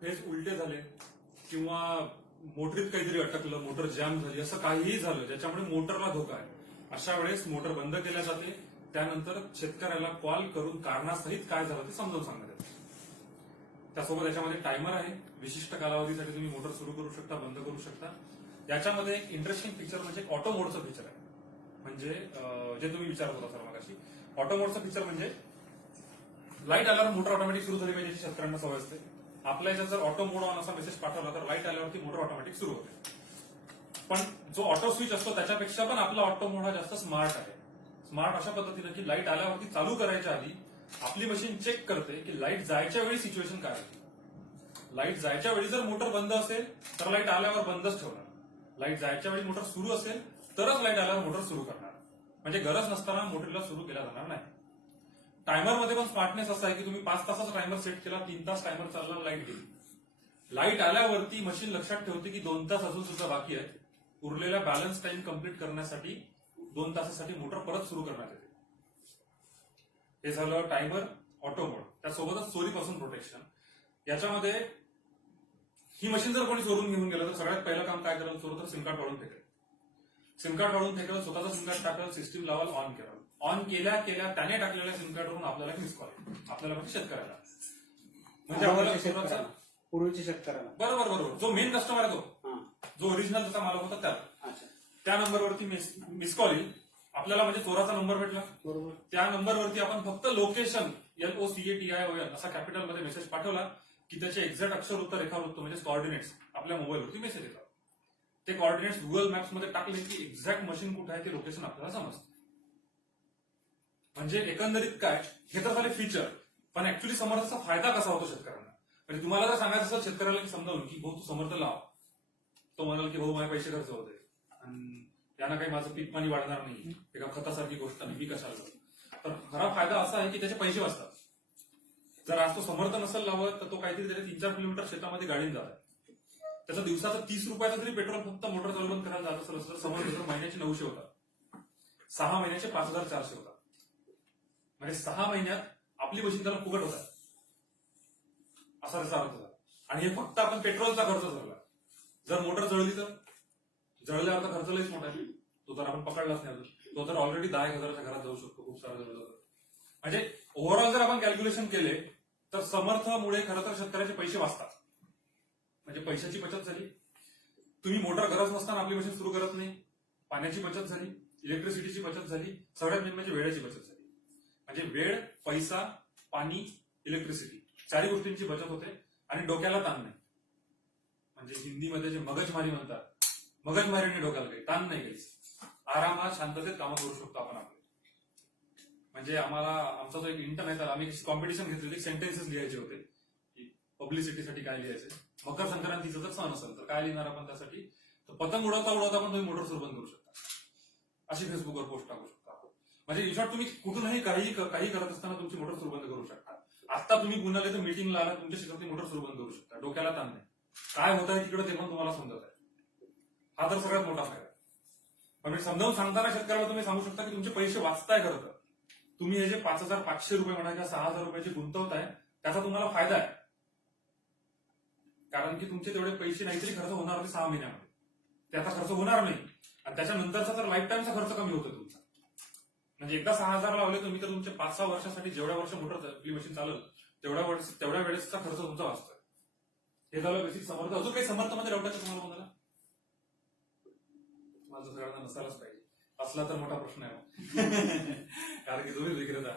Face उलटे झाले. किंवा मोटरीत काहीतरी अटकलं मोटर जॅम झाली असं काहीही झालं ज्याच्यामुळे मोटरला धोका आहे. अशा वेळेस मोटर बंद केल्या जाते. त्यानंतर शेतकऱ्याला कॉल करून कारणासहित काय झालं ते समजावून सांगण्यात येतं. त्यासोबत याच्यामध्ये टायमर आहे. विशिष्ट कालावधीसाठी तुम्ही मोटर सुरू करू शकता बंद करू शकता. याच्यामध्ये एक इंटरेस्टिंग फीचर म्हणजे ऑटो मोडचं फीचर आहे. म्हणजे जे तुम्ही विचारत होता सर मागाशी. ऑटो मोडचं फीचर म्हणजे लाइट आल्यावर मोटर ऑटोमॅटिक सुरू झाली पाहिजे शेतकऱ्यांना सवय असते. आपल्या याच्यात जर ऑटो मोड ऑन असा मेसेज पाठवला तर लाइट आल्यावरती मोटर ऑटोमॅटिक सुरू होते. पण जो ऑटो स्विच असतो त्याच्यापेक्षा पण आपला ऑटो मोड हा जास्त स्मार्ट आहे. स्मार्ट अशा पद्धतीनं की लाइट आल्यावरती चालू करायच्या आधी आपली मशीन चेक करते की लाइट जायच्या वेळी सिच्युएशन काय होती. लाइट जायच्या वेळी जर मोटर बंद असेल तर लाइट आल्यावर बंदच ठेवणार. लाइट जायच्या वेळी मोटर सुरू असेल तरच लाइट आल्यावर मोटर सुरू करणार. म्हणजे गरज नसताना मोटरला सुरू केला जाणार नाही. टायमरमध्ये पण स्मार्टनेस असा आहे की तुम्ही पाच तासाचा टायमर सेट केला तीन तास टायमर चालला लाइट गेली. लाइट आल्यावरती मशीन लक्षात ठेवते की दोन तास अजून सुद्धा बाकी आहेत. उरलेल्या बॅलन्स टाइम कंप्लीट करण्यासाठी दोन तासासाठी मोटर परत सुरू करण्यात येते. हे झालं टायमर ऑटो मोड त्यासोबतच चोरीपासून प्रोटेक्शन याच्यामध्ये ही मशीन जर कोणी चोरून घेऊन गेलं तर सगळ्यात पहिलं काम काय करायला चोर तर सिम कार्ड काढून फेकेल सिम कार्ड काढून फेकलं स्वतःचं सिम कार्ड टाकलं सिस्टीम लावाल ऑन केलं. ऑन केल्या केल्या त्याने टाकलेल्या सिम कार्डवरून आपल्याला मिस कॉल आपल्याला म्हणजे शेतकऱ्याला म्हणजे आपल्याला शेतकऱ्याला पूर्वीच्या शेतकऱ्याला बरोबर बरोबर. जो मेन कस्टमर आहे तो. जो ओरिजिनल त्याचा मालक होता त्याला. अच्छा. त्या नंबरवरती मिस मिस कॉल येईल. आपल्याला म्हणजे चोराचा नंबर भेटला. बरोबर. त्या नंबरवरती आपण फक्त location L O C A T I O N असा कॅपिटलमध्ये मेसेज पाठवला की त्याचे एक्झॅक्ट अक्षर उत्तर रेखावृत्त म्हणजे कॉर्डिनेट्स आपल्या मोबाईलवरती मेसेज येतात. ते कॉर्डिनेट्स गुगल मॅप्समध्ये टाकले की एक्झॅक्ट मशीन कुठे आहे ते लोकेशन आपल्याला समजतं. म्हणजे एकंदरीत काय हे तर झाले फीचर पण ऍक्च्युली समर्थाचा फायदा कसा होतो शेतकऱ्यांना? म्हणजे तुम्हाला जर सांगायचं असेल शेतकऱ्याला समजावून की भाऊ तू समर्थ लाव. तो म्हणाल की भाऊ माझे पैसे खर्च होते आणि यानं काही माझं पीक पाणी वाढणार नाही. एका खतासारखी गोष्ट नाही मी कशाला तर खरा फायदा असा आहे की त्याचे पैसे वाचतात. जर आज तो समर्थ नसेल लावत तर तो काहीतरी त्याच्या तीन चार किलोमीटर शेतामध्ये गाडीन जात आहे. त्याचा दिवसाचा तीस रुपयाचा तरी पेट्रोल फक्त मोटर चालवून करायला जात असेल तर समज महिन्याचे नऊशे होतात सहा महिन्याचे पाच हजार चारशे होतात म्हणजे सहा महिन्यात आपली मशीन त्याला फुकट होतात असा त्याचा अर्थ झाला आणि हे फक्त आपण पेट्रोलचा खर्च झाला. जर मोटर जळली तर? जळल्यावर तर खर्च लईच मोठा आहे. तो तर आपण पकडलाच नाही अजून. तो तर ऑलरेडी दहा एक हजाराच्या घरात जाऊ शकतो खूप सारा जळलं म्हणजे ओव्हरऑल जर आपण कॅल्क्युलेशन केले तर समर्थमुळे खरं तर शेतकऱ्याचे पैसे वाचतात. म्हणजे पैशाची बचत झाली. तुम्ही मोटर गरज नसताना आपली मशीन सुरू करत नाही. पाण्याची बचत झाली इलेक्ट्रिसिटीची बचत झाली सगळ्यात मेन म्हणजे वेळेची बचत झाली. म्हणजे वेळ पैसा पाणी इलेक्ट्रिसिटी चारही गोष्टींची बचत होते आणि डोक्याला ताण नाही. म्हणजे हिंदीमध्ये जे मगजमारी म्हणतात मगजमारीने डोक्याला काही ताण नाही काही. आरामात शांततेत कामं करू शकतो आपण आपले. म्हणजे आम्हाला आमचा जो एक इंटर्न आहे तर आम्ही कॉम्पिटिशन घेतलेली सेंटेन्सेस लिहायचे होते की पब्लिसिटीसाठी काय लिहायचे. मकर संक्रांतीचं जर सण असेल तर काय लिहिणार आपण त्यासाठी? तर पतंग उडवता उडवता पण तुम्ही मोटर सुरू बंद करू शकता. अशी फेसबुकवर पोस्ट टाकू शकता म्हणजे इनशॉर्ट तुम्ही कुठूनही काही काही करत असताना तुमची मोटर सुरू बंद करू शकता. आता तुम्ही गुन्हा तर मिटिंगला आला तुमच्या शेतातली मोटर सुरू बंद करू शकता. डोक्याला ताण नाही. काय होत आहे तिकडे ते पण तुम्हाला समजत आहे. हा तर सगळ्यात मोठा फायदा पण मी समजावून सांगताना शेतकऱ्याला तुम्ही सांगू शकता की तुमचे पैसे वाचताय खरं तर. तुम्ही हे जे पाच हजार पाचशे रुपये म्हणा किंवा सहा हजार रुपयाचे गुंतवताय त्याचा तुम्हाला फायदा आहे. कारण की तुमचे तेवढे पैसे नाहीतरी खर्च होणार होते सहा महिन्यामध्ये. त्याचा खर्च होणार नाही. आणि त्याच्यानंतरचा तर लाईफ टाईमचा खर्च कमी होतो तुमचा. म्हणजे एकदा सहा हजार लावले तुम्ही तर तुमच्या पाच सहा वर्षासाठी जेवढ्या वर्ष मोटर आपली मशीन चालेल तेवढ्या वर्ष तेवढ्या वेळेसचा खर्च तुमचा वाचतोय. हे झालं बेसिक समर्थ. अजून काही समर्थमध्ये म्हणजे आहे तुम्हाला कोणाला? माझं सगळ्यांना नसायलाच पाहिजे. असला तर मोठा प्रश्न आहे कारण की तुम्ही विक्रेता